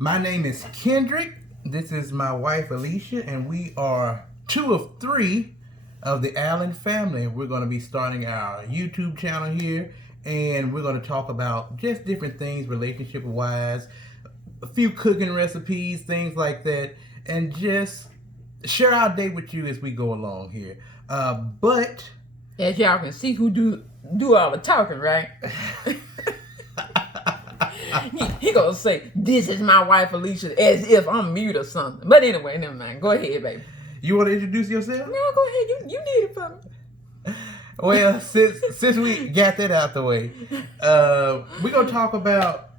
My name is Kendrick. This is my wife Alicia, and we are two of three of the Allen family. We're going to be starting our YouTube channel here, and we're going to talk about just different things relationship wise, a few cooking recipes, things like that, and just share our day with you as we go along here. But as y'all can see, who do all the talking, right? he gonna say, "This is my wife Alicia," as if I'm mute or something. But anyway, never mind. Go ahead, baby. You want to introduce yourself? No, go ahead. You did it for me. Well, since we got that out the way, we're gonna talk about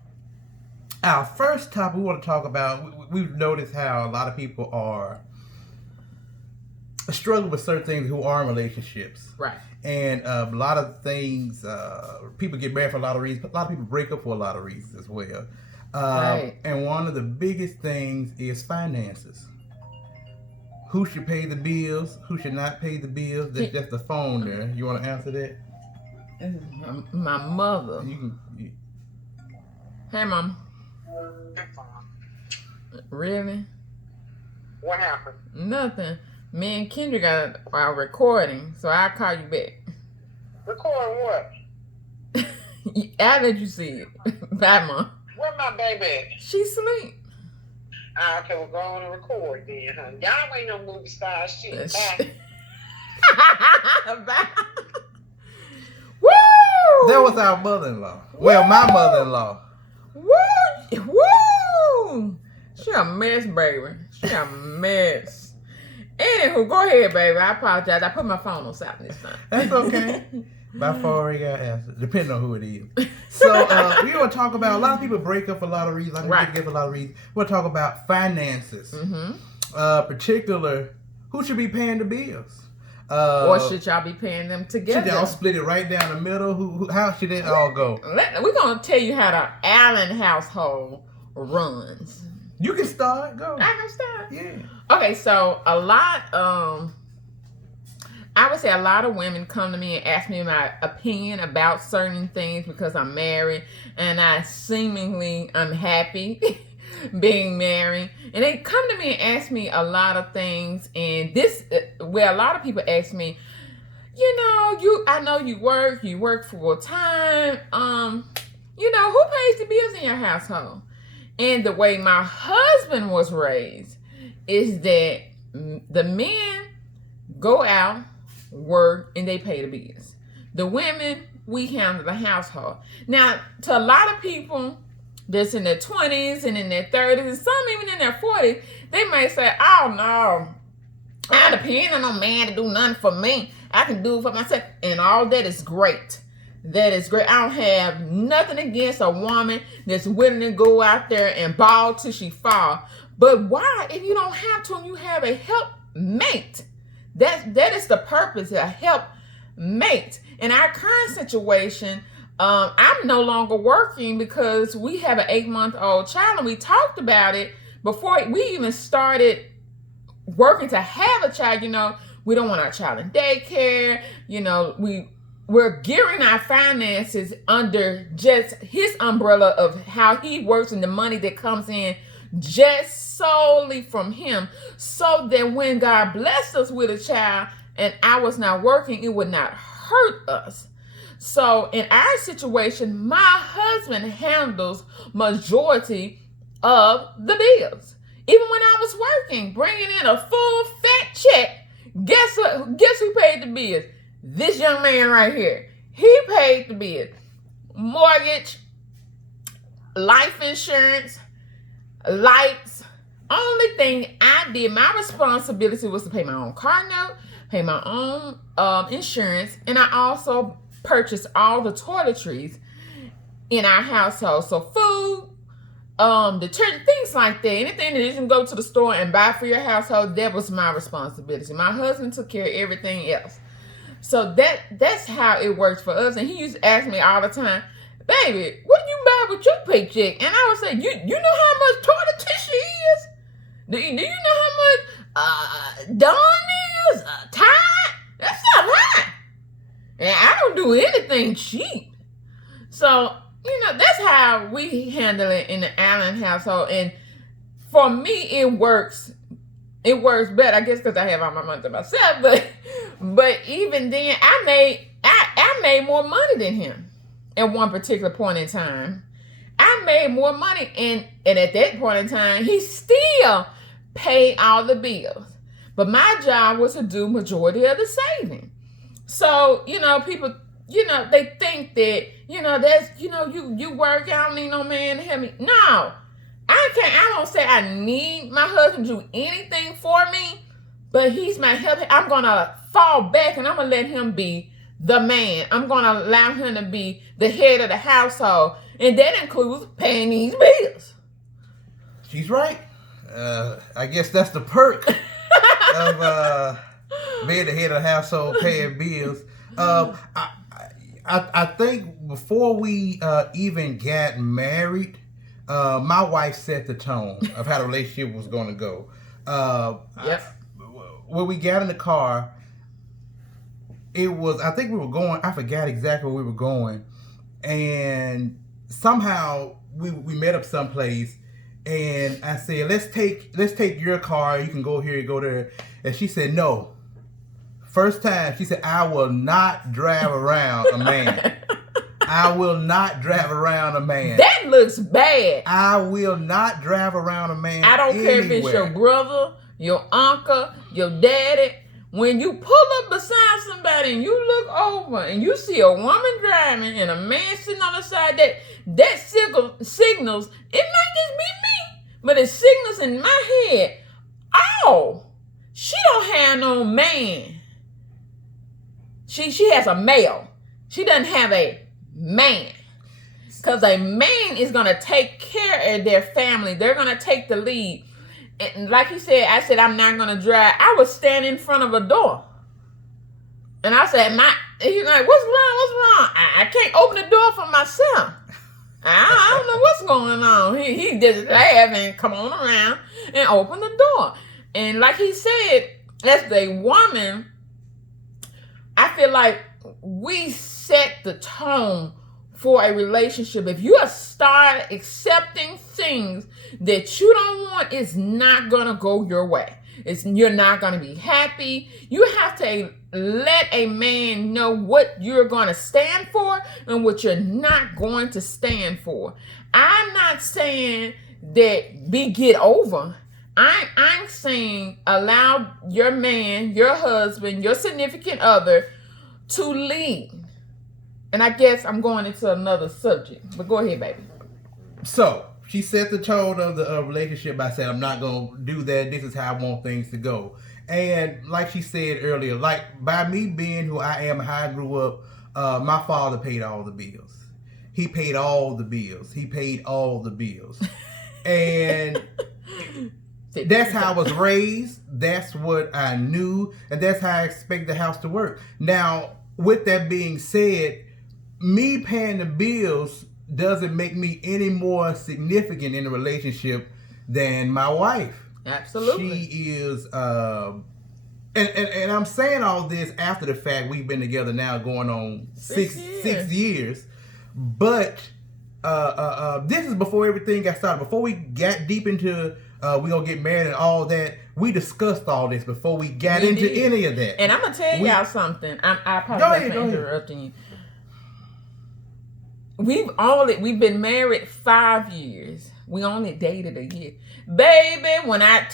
our first topic. We want to talk about. We've noticed how a lot of people are struggling with certain things who are in relationships, right? And a lot of things, people get married for a lot of reasons, but a lot of people break up for a lot of reasons as well. Right. And one of the biggest things is finances. Who should pay the bills? Who should not pay the bills? That's just the phone there. You want to answer that? My mother. Hey, Mom. Really? What happened? Nothing. Me and Kendra got our recording, so I'll call you back. Recording what? I'll let you see it. Bye, Mom. Where my baby at? She sleep. Okay, we'll go on and record then, honey. Y'all ain't no movie star shit. Bye. Bye. Woo! That was our mother-in-law. Well, my mother-in-law. Woo! Woo! She a mess, baby. She a mess. Anywho, go ahead, baby. I apologize. I put my phone on silent this time. That's okay. My phone already got answered, depending on who it is. So, we're going to talk about, a lot of people break up for a lot of reasons. A lot of people get together for a lot of reasons. We're going to talk about finances. Particular, who should be paying the bills? Or should y'all be paying them together? Should y'all split it right down the middle? How should it all go? We're going to tell you how the Allen household runs. You can start. Go. I can start. Yeah. Okay, so a lot, I would say a lot of women come to me and ask me my opinion about certain things because I'm married and I'm happy being married. And they come to me and ask me a lot of things. And where a lot of people ask me, I know you work full time. Who pays the bills in your household? And the way my husband was raised is that the men go out, work, and they pay the bills. The women, we handle the household. Now, to a lot of people that's in their 20s and in their 30s, and some even in their 40s, they may say, "Oh, no, I don't depend on no man to do nothing for me. I can do it for myself." And all that is great. That is great. I don't have nothing against a woman that's willing to go out there and ball till she fall. But why, if you don't have to and you have a helpmate? That is the purpose, a helpmate. In our current situation, I'm no longer working because we have an 8-month-old child, and we talked about it before we even started working to have a child. We don't want our child in daycare. We're gearing our finances under just his umbrella of how he works and the money that comes in just solely from him, so that when God blessed us with a child and I was not working, it would not hurt us. So in our situation, my husband handles majority of the bills. Even when I was working, bringing in a full fat check, guess who paid the bills? This young man right here. He paid the bill. Mortgage, life insurance, lights. Only thing I did, my responsibility was to pay my own car note, pay my own insurance, and I also purchased all the toiletries in our household. So food, detergent, things like that. Anything that you can go to the store and buy for your household, that was my responsibility. My husband took care of everything else. So that's how it works for us. And he used to ask me all the time, "Baby, what do you buy with your paycheck?" And I would say, you know how much toilet tissue is? Do you know how much Dawn is? Tide? That's not high. And I don't do anything cheap. So, that's how we handle it in the Allen household. And for me, it works. It works better, I guess, because I have all my money to myself. But even then, I made more money than him at one particular point in time. I made more money, and at that point in time, he still paid all the bills. But my job was to do majority of the saving. So, people, they think that, that's, you work, I don't need no man to help me. No, I don't say I need my husband to do anything for me, but he's my help. I'm going to fall back and I'm going to let him be the man. I'm going to allow him to be the head of the household. And that includes paying these bills. She's right. I guess that's the perk of being the head of the household, paying bills. I think before we even got married, my wife set the tone of how the relationship was going to go. Yes. When we got in the car, I think we were going, I forgot exactly where we were going. And somehow we met up someplace, and I said, let's take your car. You can go here, go there. And she said, no. First time, she said, I will not drive around a man. I will not drive around a man. That looks bad. I will not drive around a man. I don't care if it's your brother, your uncle, your daddy. When you pull up beside somebody and you look over and you see a woman driving and a man sitting on the side, that signals, it might just be me, but it signals in my head, oh, she don't have no man. She has a male. She doesn't have a man. Because a man is going to take care of their family. They're going to take the lead. And like you said, I said, I'm not going to drive. I was standing in front of a door. And I said, he's like, what's wrong? I can't open the door for myself. I don't know what's going on. He just laughed and come on around and open the door. And like he said, as a woman, I feel like we set the tone for a relationship. If you start accepting things that you don't want, it's not going to go your way. You're not going to be happy. You have to let a man know what you're going to stand for and what you're not going to stand for. I'm not saying that get over. I'm saying allow your man, your husband, your significant other to lead. And I guess I'm going into another subject, but go ahead, baby. So she set the tone of the relationship by saying, I'm not going to do that. This is how I want things to go. And like she said earlier, like by me being who I am, how I grew up, my father paid all the bills. He paid all the bills. And that's how I was raised. That's what I knew. And that's how I expect the house to work. Now, with that being said, me paying the bills doesn't make me any more significant in the relationship than my wife. Absolutely. She is, and I'm saying all this after the fact. We've been together now going on 6 years. But this is before everything got started. Before we got deep into we're going to get married and all that, we discussed all this before we got into any of that. And I'm going to tell y'all something. I apologize for interrupting you. We've been married 5 years. We only dated a year. Baby, when I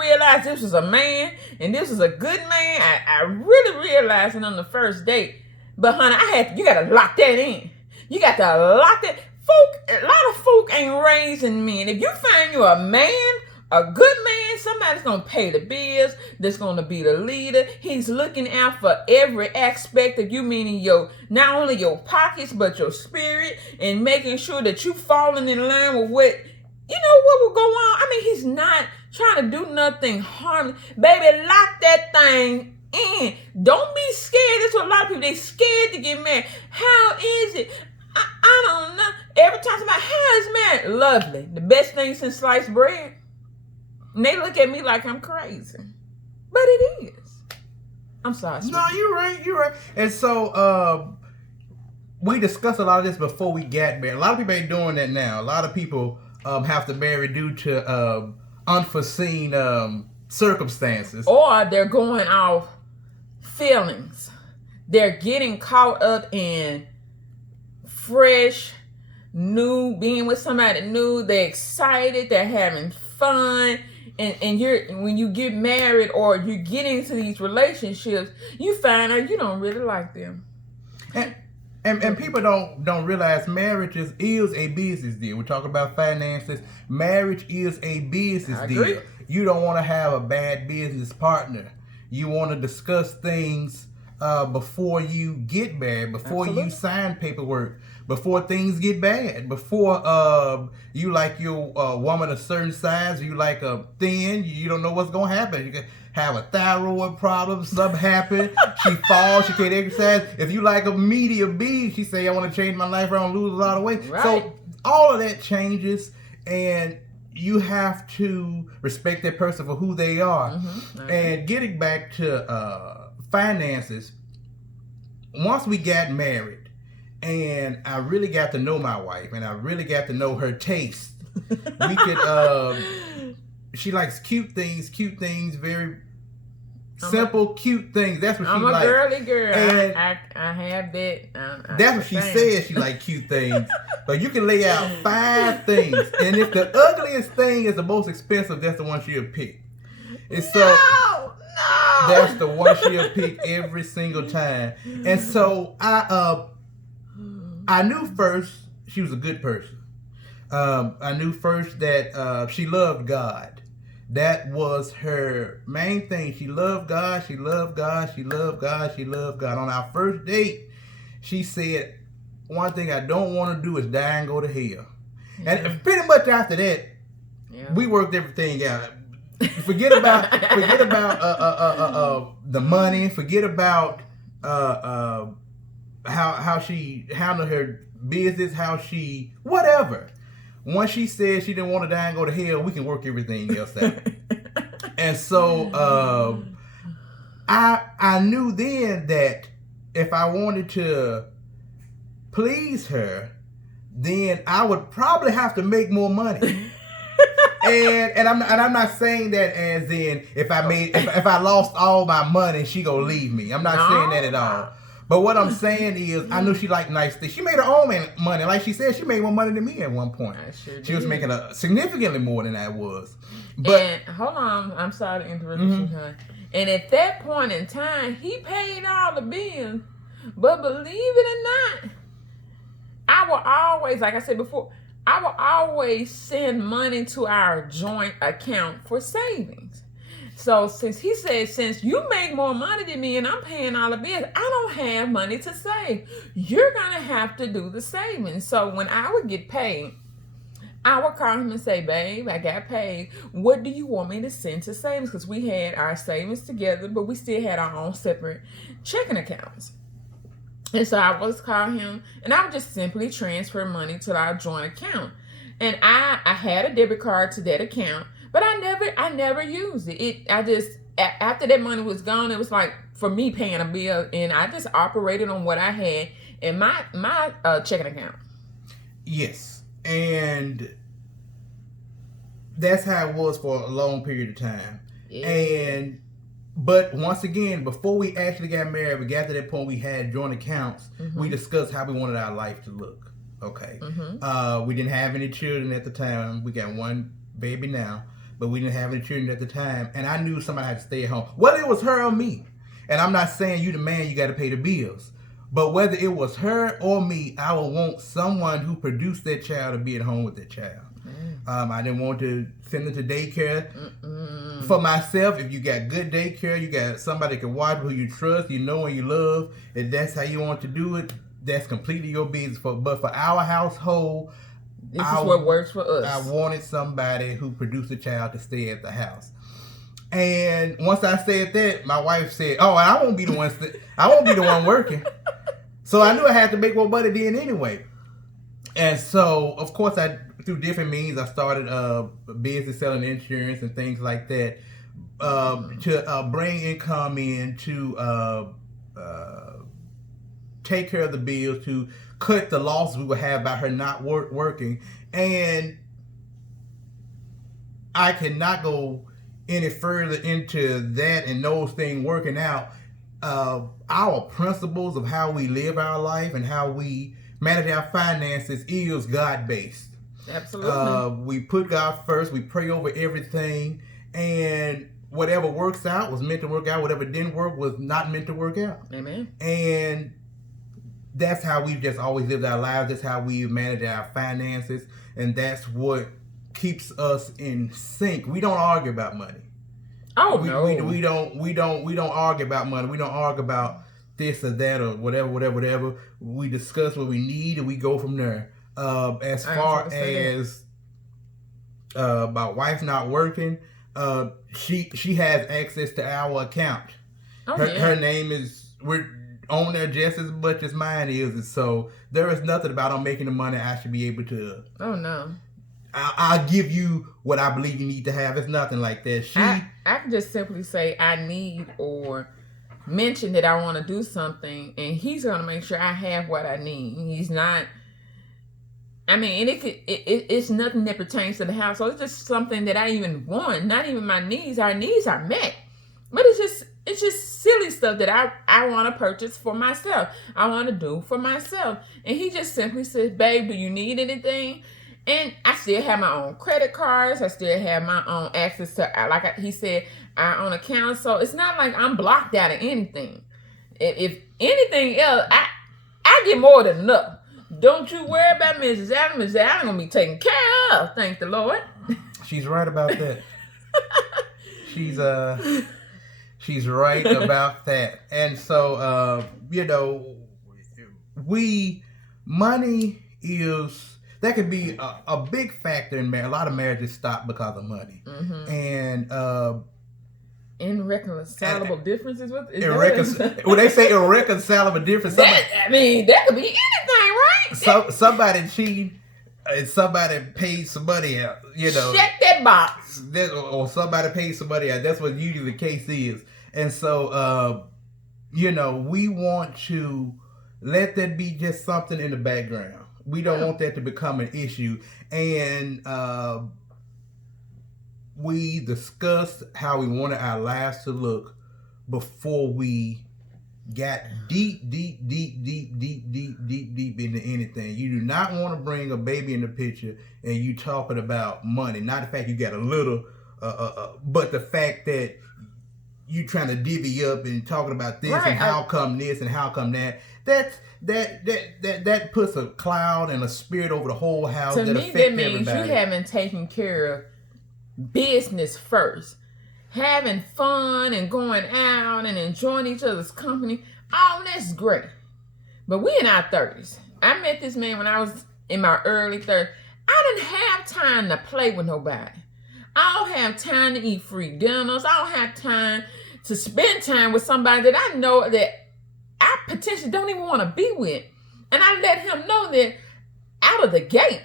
realized this was a man and this was a good man, I really realized it on the first date. But honey, you gotta lock that in. You got to lock that. A lot of folk ain't raising men. If you find you a man, a good man, somebody's going to pay the bills, that's going to be the leader. He's looking out for every aspect of you, meaning not only your pockets, but your spirit, and making sure that you falling in line with what will go on. I mean, he's not trying to do nothing harmless. Baby, lock that thing in. Don't be scared. That's what a lot of people, they scared to get married. How is it? I don't know. Every time somebody, how is married? Lovely. The best thing since sliced bread. And they look at me like I'm crazy. But it is. I'm sorry. No, you're right. And so we discussed a lot of this before we got married. A lot of people ain't doing that now. A lot of people have to marry due to unforeseen circumstances. Or they're going off feelings. They're getting caught up in fresh, new, being with somebody new. They're excited. They're having fun. And when you get married or you get into these relationships, you find out you don't really like them. And people don't realize marriage is a business deal. We're talking about finances. Marriage is a business deal. You don't want to have a bad business partner. You want to discuss things before you get married, before you sign paperwork, before things get bad, before you like your woman a certain size, you like a thin, you don't know what's going to happen. You can have a thyroid problem, something happen, she falls, she can't exercise. If you like a medium big, she say, I want to change my life around, lose a lot of weight. Right. So all of that changes, and you have to respect that person for who they are. Mm-hmm. And getting back to finances, once we got married and I really got to know my wife and I really got to know her taste, we could she likes cute things, very simple, cute things. That's what she likes. I'm a girly girl. And I have that. That's what she says. She like cute things. But you can lay out 5 things. And if the ugliest thing is the most expensive, that's the one she'll pick. And so No. that's the one she'll pick every single time. And so I knew first she was a good person. I knew first that she loved God. That was her main thing. She loved God. She loved God. She loved God. She loved God. On our first date, she said, one thing I don't want to do is die and go to hell. Yeah. And pretty much after that, we worked everything out. Forget about the money. Forget about how she handled her business, how she whatever. Once she said she didn't want to die and go to hell, we can work everything else out. And so I knew then that if I wanted to please her, then I would probably have to make more money. And I'm not saying that as in if I lost all my money, she gonna leave me. I'm not saying that at all. But what I'm saying is, I knew she liked nice things. She made her own money. Like she said, she made more money than me at one point. She was making significantly more than I was. But and hold on, I'm sorry to interrupt you, honey. And at that point in time, he paid all the bills. But believe it or not, I will always, like I said before, I will always send money to our joint account for savings. So since he said, since you make more money than me and I'm paying all the bills, I don't have money to save. You're going to have to do the savings. So when I would get paid, I would call him and say, babe, I got paid. What do you want me to send to savings? Because we had our savings together, but we still had our own separate checking accounts. And so I would call him and I would just simply transfer money to our joint account. And I had a debit card to that account. But I never used it. I just, after that money was gone, it was like for me paying a bill, and I just operated on what I had in my checking account. Yes, and that's how it was for a long period of time. Yeah. But once again, before we actually got married, we got to that point we had joint accounts. We discussed how we wanted our life to look. Okay, we didn't have any children at the time. We got one baby now. But we didn't have any children at the time. And I knew somebody had to stay at home. Whether it was her or me. And I'm not saying you the man, you got to pay the bills. But whether it was her or me, I would want someone who produced that child to be at home with that child. I didn't want to send it to daycare. For myself, if you got good daycare, you got somebody that can watch who you trust, you know and you love, if that's how you want to do it, that's completely your business. But for our household, this is what works for us. I wanted somebody who produced a child to stay at the house. And once I said that, my wife said, "Oh, I won't be the one. I won't be the one working." So I knew I had to make more money then anyway. And so, of course, through different means, I started a business selling insurance and things like that to bring income in to take care of the bills, to cut the losses we would have by her not working. And I cannot go any further into that and those things working out. Our principles of how we live our life and how we manage our finances is God based. Absolutely. We put God first. We pray over everything, and whatever works out was meant to work out. Whatever didn't work was not meant to work out. Amen. And that's how we've just always lived our lives. That's how we manage our finances, and that's what keeps us in sync. We don't argue about money. Oh no, we don't argue about money. We don't argue about this or that or whatever. We discuss what we need and we go from there. As far as my wife not working, she has access to our account. Her name is we're on there just as much as mine is, and so there is nothing about I'm making the money I should be able to. Oh no. I'll give you what I believe you need to have. It's nothing like that. I can just simply say I need or mention that I want to do something, and he's going to make sure I have what I need. He's not. I mean, and it's nothing that pertains to the household. It's just something that I even want. Not even my needs. Our needs are met, but it's just silly stuff that I want to purchase for myself. I want to do for myself, and he just simply says, "Babe, do you need anything?" And I still have my own credit cards. I still have my own access to, like he said, our own accounts. So it's not like I'm blocked out of anything. If anything else, I get more than enough. Don't you worry about Mrs. Allen. Mrs. Allen gonna be taken care of. Thank the Lord. She's right about that. She's right about that. And so money is. That could be a big factor in marriage. A lot of marriages stop because of money. Mm-hmm. And irreconcilable differences with when they say irreconcilable difference, that could be anything, right? Somebody cheat and somebody pays somebody out. Check that box. Or somebody pays somebody out. That's what usually the case is. And so we want to let that be just something in the background. We don't want that to become an issue. And we discussed how we wanted our lives to look before we got deep into anything. You do not want to bring a baby in the picture and you talking about money. Not the fact you got a little, but the fact that you trying to divvy up and talking about this and how come this and how come that. That puts a cloud and a spirit over the whole house. To me, that means you haven't taken care of business first. Having fun and going out and enjoying each other's company, all that's great. But we in our 30s. I met this man when I was in my early 30s. I didn't have time to play with nobody. I don't have time to eat free dinners. I don't have time to spend time with somebody that I know that I potentially don't even want to be with. And I let him know that out of the gate,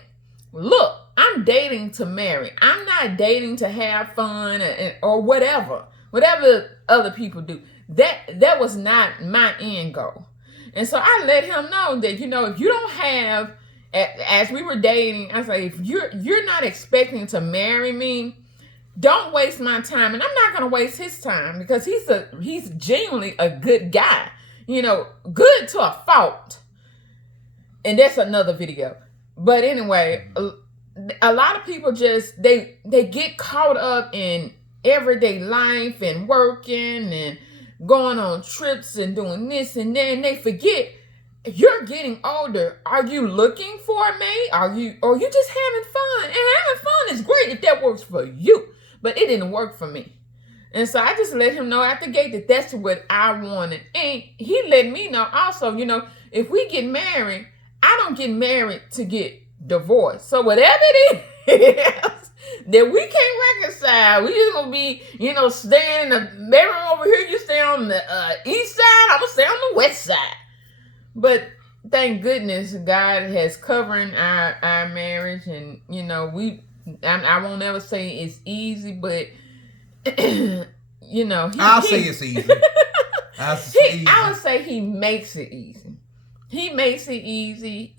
look, I'm dating to marry. I'm not dating to have fun or whatever other people do. That was not my end goal. And so I let him know that, if you don't have, as we were dating, I say, if you're not expecting to marry me, don't waste my time. And I'm not going to waste his time because he's genuinely a good guy. Good to a fault. And that's another video. But anyway, a lot of people just, they get caught up in everyday life and working and going on trips and doing this and that. And they forget, you're getting older. Are you looking for a mate? Or you just having fun? And having fun is great if that works for you. But it didn't work for me. And so I just let him know at the gate that that's what I wanted. And he let me know also, if we get married, I don't get married to get divorced. So whatever it is that we can't reconcile, we just going to be, staying in the bedroom over here. You stay on the east side, I'm going to stay on the west side. But thank goodness God has covered our marriage. And, I won't ever say it's easy, but... I'll say it's easy. I would say he makes it easy. He makes it easy.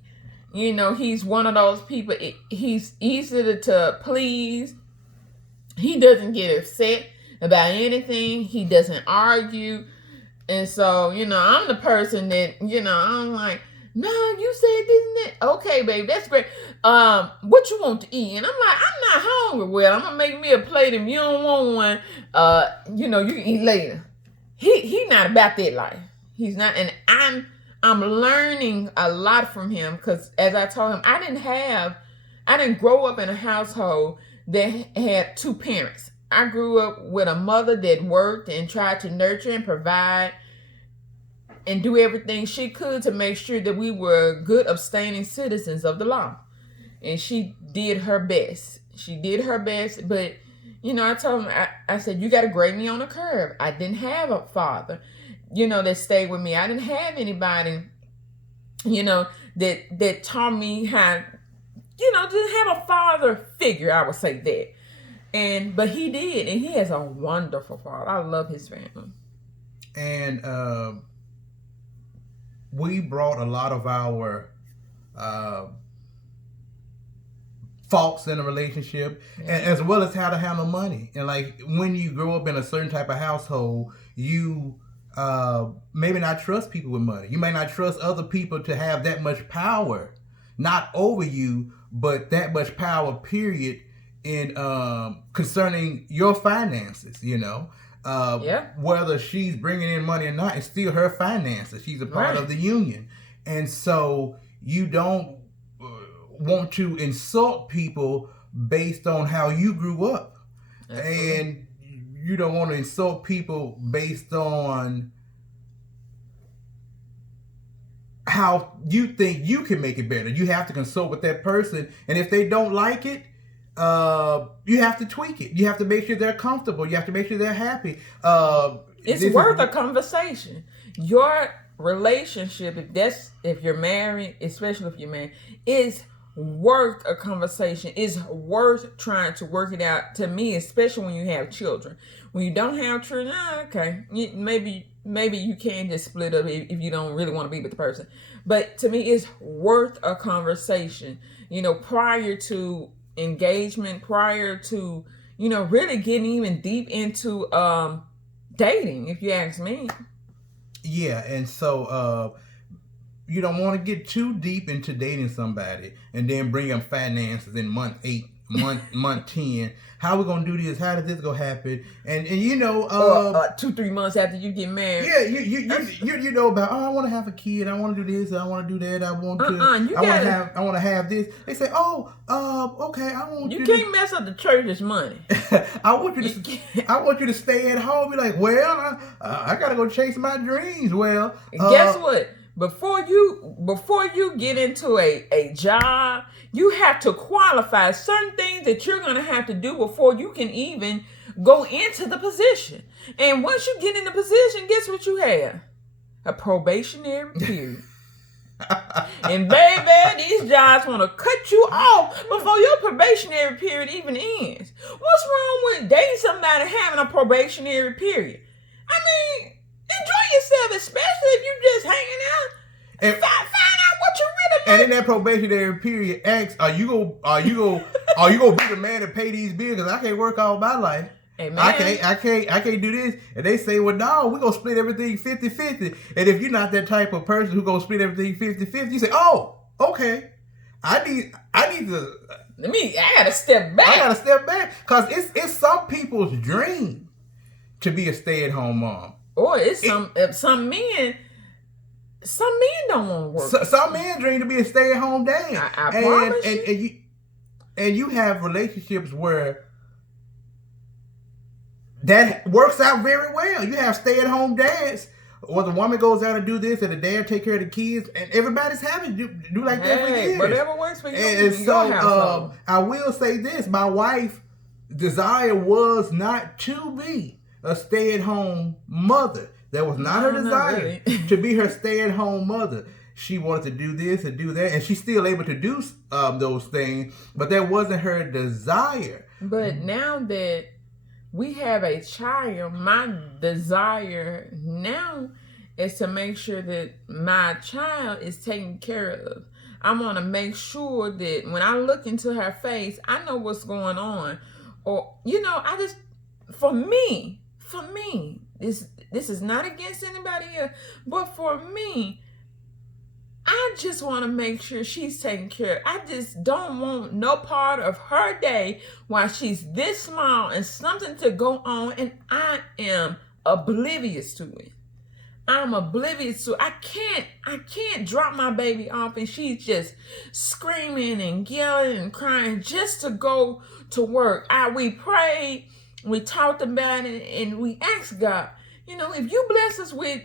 He's one of those people. He's easy to please. he doesn't get upset about anything. He doesn't argue. And so, I'm the person that, I'm like, no, you said this and that. Okay, baby, that's great. What you want to eat? And I'm like, I'm not hungry. Well, I'm gonna make me a plate. If you don't want one, you can eat later. He not about that life. He's not, and I'm learning a lot from him, because as I told him, I didn't grow up in a household that had two parents. I grew up with a mother that worked and tried to nurture and provide and do everything she could to make sure that we were good, abstaining citizens of the law. And she did her best. But, I told him, I said, you got to grade me on a curve. I didn't have a father, that stayed with me. I didn't have anybody, that taught me how, to have a father figure, I would say that. But he did, and he has a wonderful father. I love his family. And we brought a lot of our faults in a relationship, and as well as how to handle money. And like, when you grow up in a certain type of household, you maybe not trust people with money. You may not trust other people to have that much power, not over you, but that much power, period, in concerning your finances, whether she's bringing in money or not, it's still her finances. She's a part of the union. And so you don't want to insult people based on how you grew up. Absolutely. And you don't want to insult people based on how you think you can make it better. You have to consult with that person. And if they don't like it, you have to tweak it. You have to make sure they're comfortable. You have to make sure they're happy. It's worth a conversation. Your relationship, if you're married, especially if you're married, is worth a conversation. It's worth trying to work it out. To me, especially when you have children. When you don't have children, okay, maybe you can just split up if you don't really want to be with the person. But to me, it's worth a conversation. Prior to engagement, prior to really getting even deep into dating, if you ask me. Yeah, and so you don't want to get too deep into dating somebody and then bring up finances in month 8, month 10. How we gonna do this? How did this go happen? And 2-3 months after you get married. Yeah, you know about, I want to have a kid. I want to do this. I want to do that. I want to have this. They say, okay. I want you. You can't mess up the church's money. I want you to stay at home. Be like, well, I gotta go chase my dreams. Well, guess what? Before you get into a job, you have to qualify certain things that you're going to have to do before you can even go into the position. And once you get in the position, guess what you have? A probationary period. And baby, these jobs want to cut you off before your probationary period even ends. What's wrong with dating somebody having a probationary period? I mean, enjoy yourself, especially if you're just hanging out. And find out what you really like. And in that probationary period, ask, are you gonna be the man to pay these bills? Because I can't work all my life. Amen. I can't do this. And they say, well, no, we're gonna split everything 50-50. And if you're not that type of person who's gonna split everything 50-50, you say, oh, okay. I need to. I gotta step back. Because it's some people's dream to be a stay-at-home mom. Or some men. Some men don't want to work. Some men dream to be a stay-at-home dad. I promise you. And you have relationships where that works out very well. You have stay-at-home dads, or the woman goes out and do this, and the dad take care of the kids, and everybody's happy to do like that for years. Whatever works for you. And so I will say this: my wife's desire was not to be a stay-at-home mother. That was not her desire to be her stay-at-home mother. She wanted to do this and do that, and she's still able to do those things, but that wasn't her desire. But now that we have a child, my desire now is to make sure that my child is taken care of. I want to make sure that when I look into her face, I know what's going on. or I just for me, this is not against anybody else, but for me, I just want to make sure she's taken care of. I just don't want no part of her day while she's this small and something to go on, and I am oblivious to it. I'm oblivious to it. I can't drop my baby off and she's just screaming and yelling and crying just to go to work. We prayed, we talked about it, and we asked God, if you bless us with,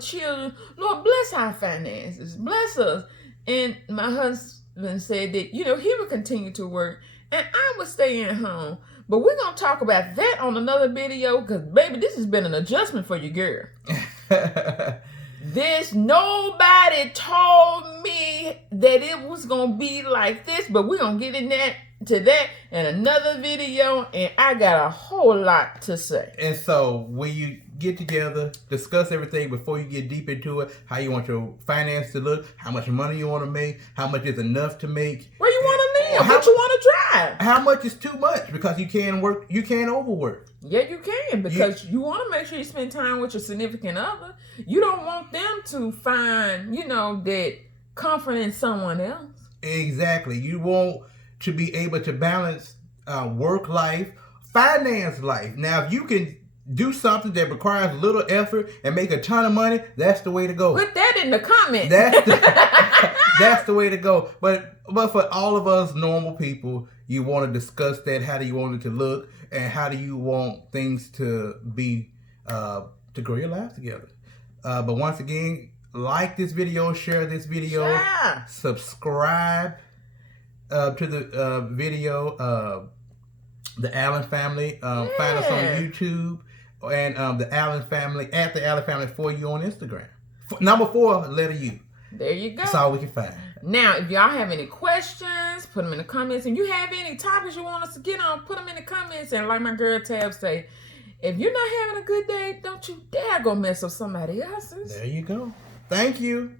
children, Lord, bless our finances, bless us. And my husband said that, he would continue to work and I would stay at home. But we're going to talk about that on another video because, baby, this has been an adjustment for you, girl. Nobody told me that it was going to be like this, but we're going to get to that in another video, and I got a whole lot to say. And so when you get together, discuss everything before you get deep into it, how you want your finance to look, how much money you want to make, how much is enough to make, where you want to live, what you want to drive, how much is too much, because you can't overwork. Yeah, you can, because you want to make sure you spend time with your significant other. You don't want them to find, that comfort in someone else. Exactly. You want to be able to balance work life, finance life. Now, if you can do something that requires little effort and make a ton of money, that's the way to go. Put that in the comments. That's the way to go. But for all of us normal people, you want to discuss that. How do you want it to look? And how do you want things to be, to grow your life together? But once again, like this video, share this video, subscribe to the video, The Allen Family. Find us on YouTube, and the Allen Family, at the Allen Family for you on Instagram. Number 4, letter U. There you go. That's all we can find. Now, if y'all have any questions, put them in the comments. And you have any topics you want us to get on, put them in the comments. And like my girl Tab say, if you're not having a good day, don't you dare go mess with somebody else's. There you go. Thank you.